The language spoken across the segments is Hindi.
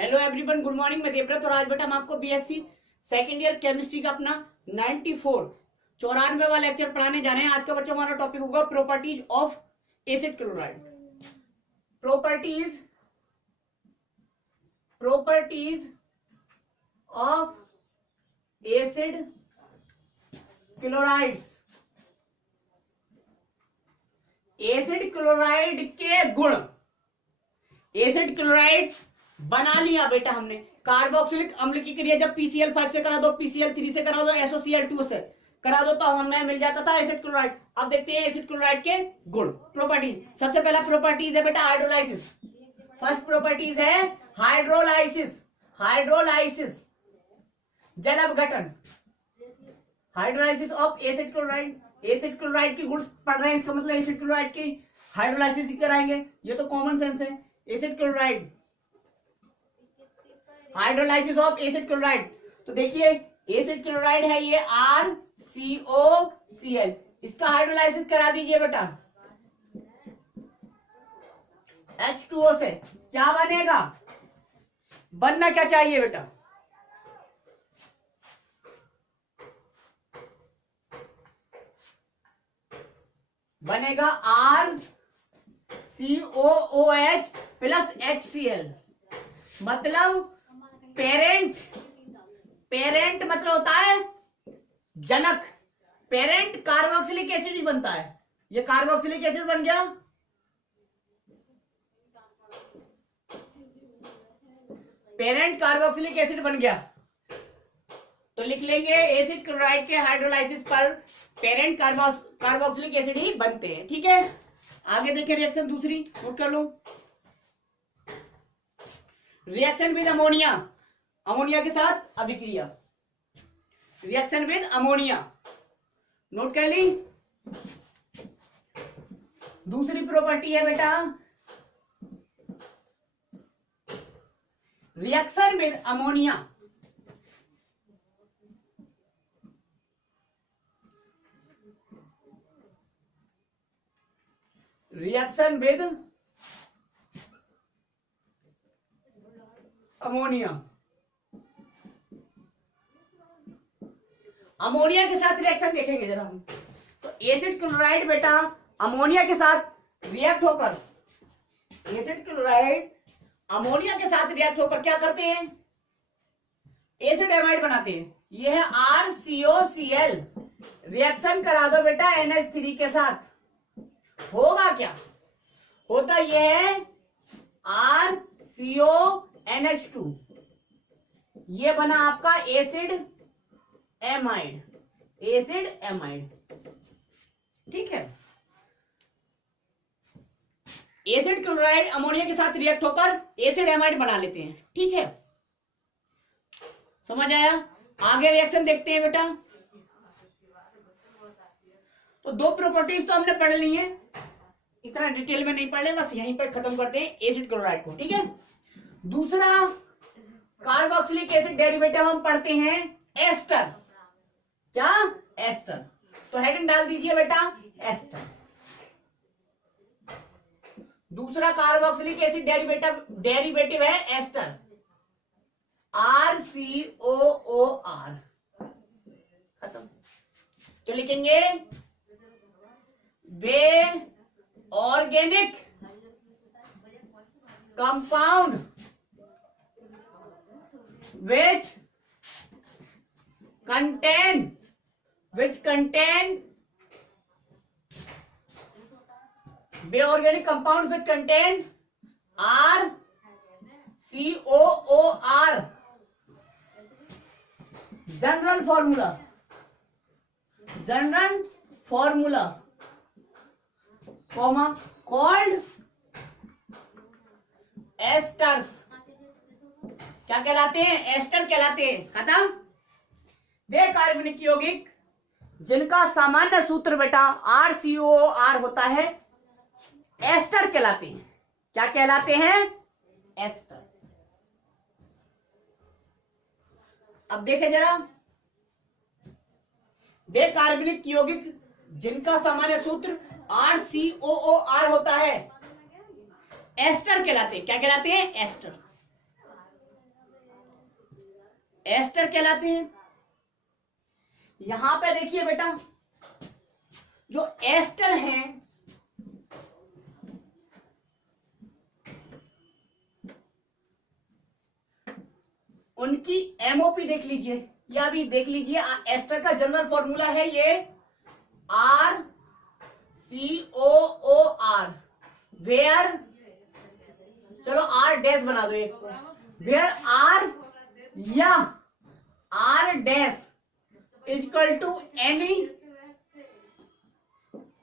Hello everyone, good morning. मैं देवव्रत और आज बेटा हम आपको बीएससी सेकेंड ईयर केमिस्ट्री का अपना 94 लेक्चर पढ़ाने जा रहे हैं। आज का बच्चों हमारा टॉपिक होगा properties of acid chloride. Properties of acid chlorides. Acid chloride के गुण। एसिड क्लोराइड बना लिया बेटा हमने। कार्बोक्सिलिक अम्ल की क्रिया जब PCl5 से करा दो, PCl3 से करा दो, SOCl2 से करा दो तो हमें मिल जाता था एसिड क्लोराइड। अब देखते हैं एसिड क्लोराइड के गुण, प्रॉपर्टीज। सबसे पहला प्रॉपर्टीज है बेटा हाइड्रोलाइसिस। फर्स्ट प्रॉपर्टीज है हाइड्रोलाइसिस। हाइड्रोलाइसिस जल अपघटन। Hydrolysis of acid chloride. Acid chloride के गुण पढ़ रहे हैं, इसका मतलब एसिड क्लोराइड की हाइड्रोलाइसिस ही कराएंगे, ये तो कॉमन सेंस है। Acid chloride, hydrolysis of acid chloride. तो देखिए एसिड क्लोराइड है ये RCOCl, इसका हाइड्रोलाइसिस करा दीजिए बेटा H2O से। क्या बनेगा? बनना क्या चाहिए बेटा? बनेगा RCOOH प्लस HCl। मतलब पेरेंट मतलब होता है जनक। पेरेंट कार्बोक्सिलिक एसिड ही बनता है। ये कार्बोक्सिलिक एसिड बन गया। पेरेंट कार्बोक्सिलिक एसिड बन गया तो लिख लेंगे एसिड क्लोराइड के हाइड्रोलाइसिस पर पेरेंट कार्बोक्सिलिक एसिड ही बनते हैं। ठीक है, आगे देखिए रिएक्शन दूसरी, नोट कर लो। Reaction with ammonia. अमोनिया के साथ अभिक्रिया। रिएक्शन विद अमोनिया नोट कर ली। दूसरी प्रॉपर्टी है बेटा reaction with ammonia. Reaction with ammonia. Ammonia के साथ रिएक्शन देखेंगे जरा हम। तो एसिड क्लोराइड बेटा अमोनिया के साथ रिएक्ट होकर, एसिड क्लोराइड अमोनिया के साथ रिएक्ट होकर क्या करते हैं? एसिड एमाइड बनाते हैं। यह है RCOCl। रिएक्शन करा दो बेटा NH3 के साथ। होगा क्या? होता यह है RCONH2। ये बना आपका एसिड एमाइड। एसिड एमाइड, ठीक है। एसिड क्लोराइड अमोनिया के साथ रिएक्ट होकर एसिड एमाइड बना लेते हैं। ठीक है, समझ आया? आगे रिएक्शन देखते हैं बेटा। तो दो प्रॉपर्टीज तो हमने पढ़ ली है, इतना डिटेल में नहीं पढ़ ले, बस यहीं पर खत्म करते हैं एसिड क्लोराइड को। ठीक है, दूसरा कार्बोक्सिलिक एसिड डेरिवेटिव हम पढ़ते हैं एस्टर। क्या? एस्टर। तो हेडिंग डाल दीजिए बेटा एस्टर। दूसरा कार्बोक्सिलिक एसिड डेरिवेटिव है एस्टर, RCOOR। खत्म। तो लिखेंगे वे ऑर्गेनिक कंपाउंड which contain वे organic compound which contain RCOOR। General formula comma called esters. क्या कहलाते हैं? एस्टर कहलाते हैं। खत्म। वे कार्बनिक यौगिक जिनका सामान्य सूत्र बेटा RCOR होता है एस्टर कहलाते हैं। क्या कहलाते हैं? एस्टर। अब देखें जरा, वे कार्बनिक यौगिक जिनका सामान्य सूत्र RCOOR होता है एस्टर कहलाते हैं। क्या कहलाते हैं? एस्टर। एस्टर कहलाते हैं। यहां पे देखिए बेटा, जो एस्टर हैं उनकी एमओपी देख लीजिए, या भी देख लीजिए। एस्टर का जनरल फॉर्मूला है ये RCOOR, वेयर, चलो R डैश बना दो एक, वेयर R या R dash equal to any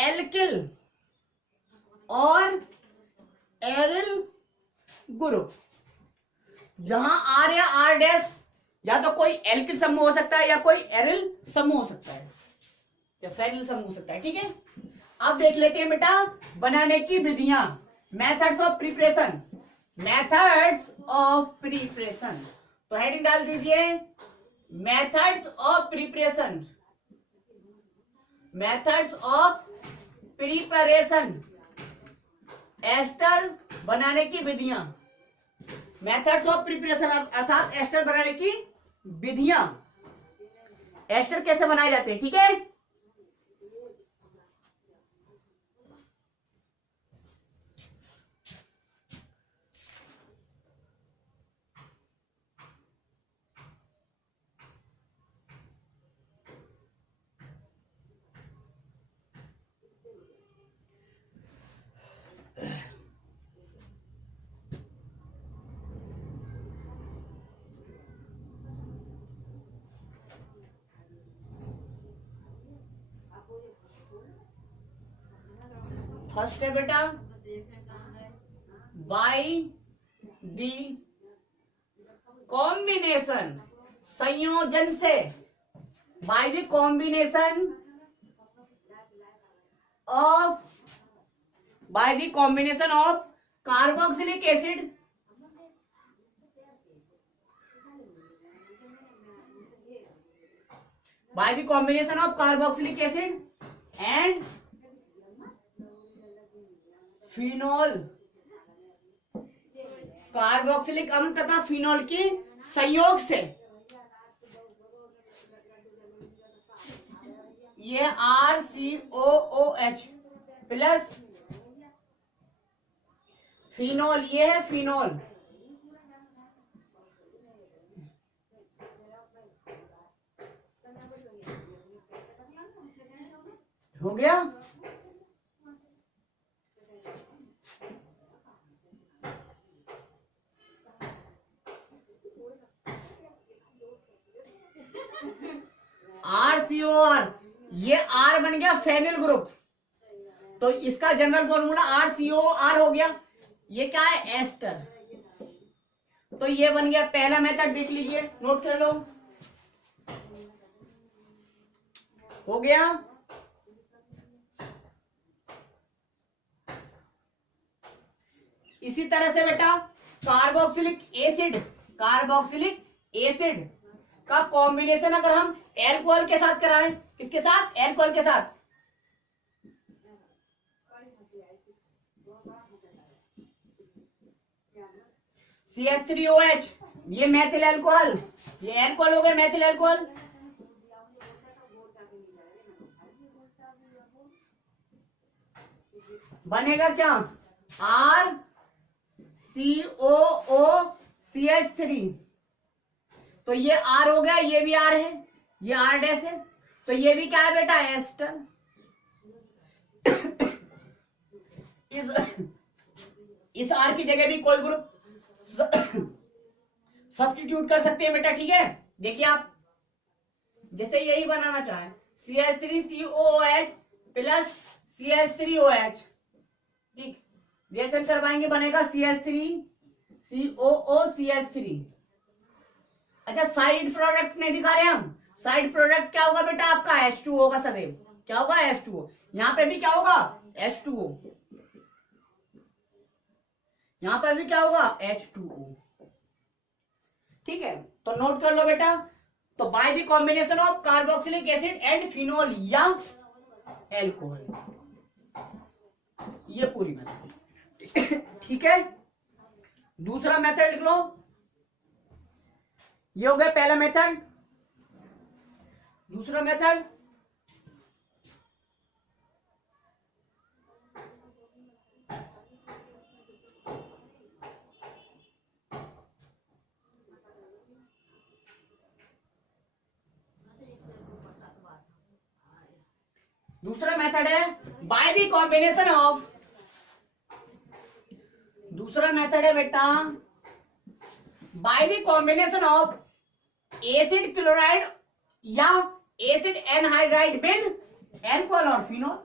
alkyl और एरिल ग्रुप। जहां R या R डैश या तो कोई एल्किल समूह हो सकता है या कोई एरिल समूह हो सकता है या फेरिल समूह हो सकता है। ठीक है, अब देख लेते हैं बेटा बनाने की विधियां, methods of preparation. Methods of preparation, तो हेडिंग डाल दीजिए methods of preparation, methods of preparation, ester बनाने की विधियां। मेथड्स ऑफ प्रिपरेशन अर्थात एस्टर बनाने की विधियां, एस्टर कैसे बनाए जाते हैं। ठीक है, फर्स्ट है बेटा बाय दी कॉम्बिनेशन, संयोजन से, by the combination of, by the combination of carboxylic acid by the combination of carboxylic acid and phenol, carboxylic अम्ल तथा फिनॉल के संयोग से ये RCOOH प्लस फिनॉल, ये है फिनॉल, हो गया। RCOR, ये R बन गया फेनिल ग्रुप, तो इसका जनरल फॉर्मूला RCOR हो गया। ये क्या है, एस्टर, तो ये बन गया पहला मेथड, देख लीजिए, नोट कर लो, हो गया। इसी तरह से बेटा कार्बोक्सिलिक एसिड, कार्बोक्सिलिक एसिड का कॉम्बिनेशन अगर हम एल्कोहल के साथ कराएं, किसके साथ, एल्कोहल के साथ, CH3OH, ये मैथिल एल्कोहल, ये एल्कोहल हो गया मैथिल एल्कोहल, बनेगा क्या, RCOOCH3, तो ये R हो गया, ये भी R है, ये R डैश है, तो ये भी क्या है बेटा, एस्टर। इस R की जगह भी कोई ग्रुप सब्स्टिट्यूट कर सकते हैं बेटा। ठीक है, देखिए आप जैसे यही बनाना चाहें, CH3COOH प्लस CH3OH, ठीक, रिएक्शन करवाएंगे, बनेगा CH3COOCH3। अच्छा, साइड प्रोडक्ट नहीं दिखा रहे हम, साइड प्रोडक्ट क्या होगा बेटा, आपका H2O होगा सदैव, क्या होगा, H2O, यहां पे भी क्या होगा, H2O, यहां पर भी क्या होगा, H2O। ठीक है, तो नोट कर लो बेटा, तो by the combination of carboxylic acid and phenol या एल्कोहल, ये पूरी मेथड। ठीक है, दूसरा मेथड लिख लो, ये हो गया पहला मेथड। दूसरा मेथड, दूसरा मेथड है बाय द कॉम्बिनेशन ऑफ, दूसरा मेथड है बेटा by the combination of acid chloride या एसिड एनहाइड्राइड विद एल्कोहल और फिनोल।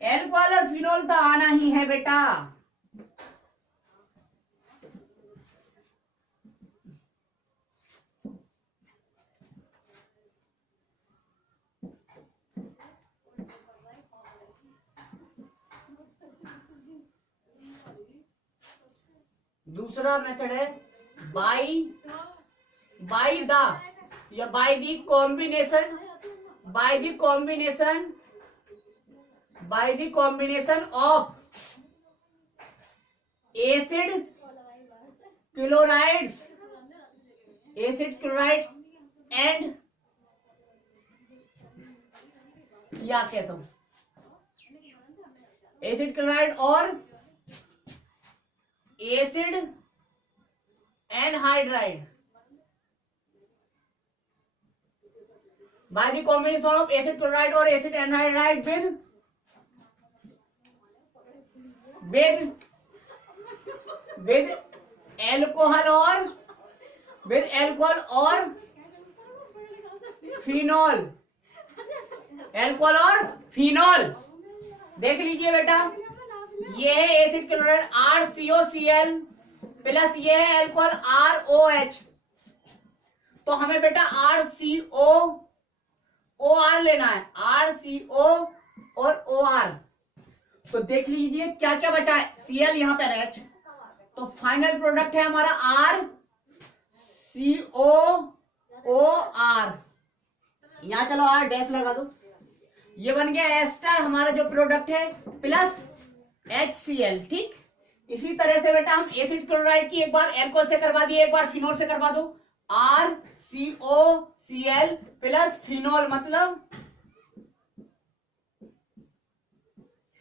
एल्कोहल और फिनोल तो आना ही है बेटा। दूसरा मेथड है बाई द या by the combination, by the combination of acid chloride and, या कहता हूं एसिड क्लोराइड और acid anhydride, by the combination of acid chloride और एसिड एनहाइड्राइड विद एल्कोहल और फिनॉल, एल्कोहल और फिनॉल। देख लीजिए बेटा, ये है एसिड क्लोराइड RCOCl प्लस ये है एल्कोहल ROH। तो हमें बेटा RCOOR लेना है, RCO और OR। तो देख लीजिए क्या क्या बचा है, Cl यहां पर H, तो फाइनल प्रोडक्ट है हमारा RCOOR। यहां चलो R डैश लगा दो, ये बन गया एस्टर हमारा जो प्रोडक्ट है प्लस HCl। ठीक, इसी तरह से बेटा हम एसिड क्लोराइड की एक बार एल्कोहल से करवा दिए, एक बार फिनोल से करवा दो, RCOCl प्लस फिनोल मतलब,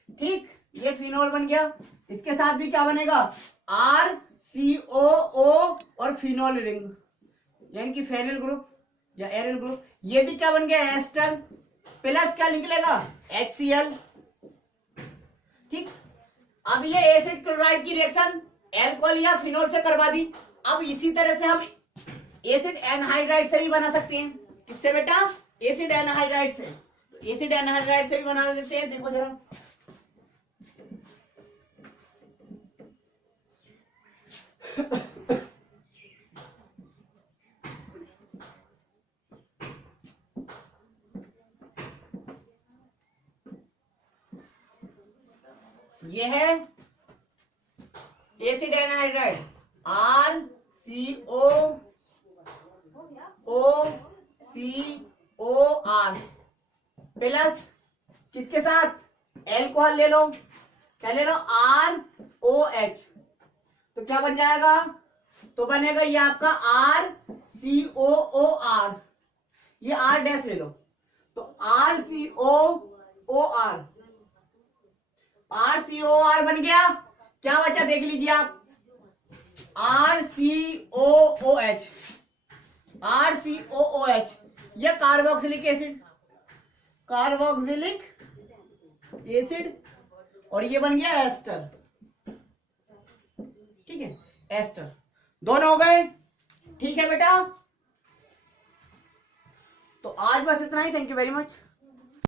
ठीक, ये फिनोल बन गया। इसके साथ भी क्या बनेगा, RCOO और फिनोल रिंग यानी कि फेनिल ग्रुप या एरिल ग्रुप। ये भी क्या बन गया, एस्टर प्लस क्या निकलेगा, HCl। ठीक, अब ये एसिड क्लोराइड की रिएक्शन एल्कोहल या फिनोल से करवा दी। अब इसी तरह से हम एसिड एनहाइड्राइड से भी बना सकते हैं। किससे बेटा, एसिड एनहाइड्राइड से। एसिड एनहाइड्राइड से भी बना देते हैं, देखो जरा। ये है एसिड एनहाइड्राइड RCOOR प्लस किसके साथ, एल्कोहल ले लो, क्या ले लो, ROH। तो क्या बन जाएगा, तो बनेगा ये आपका RCOOR, ये R डैश ले लो, तो RCOOR बन गया। क्या बचा देख लीजिए आप, RCOOH, ये कार्बोक्सिलिक एसिड और ये बन गया एस्टर। ठीक है, एस्टर दोनों हो गए। ठीक है बेटा, तो आज बस इतना ही। Thank you very much.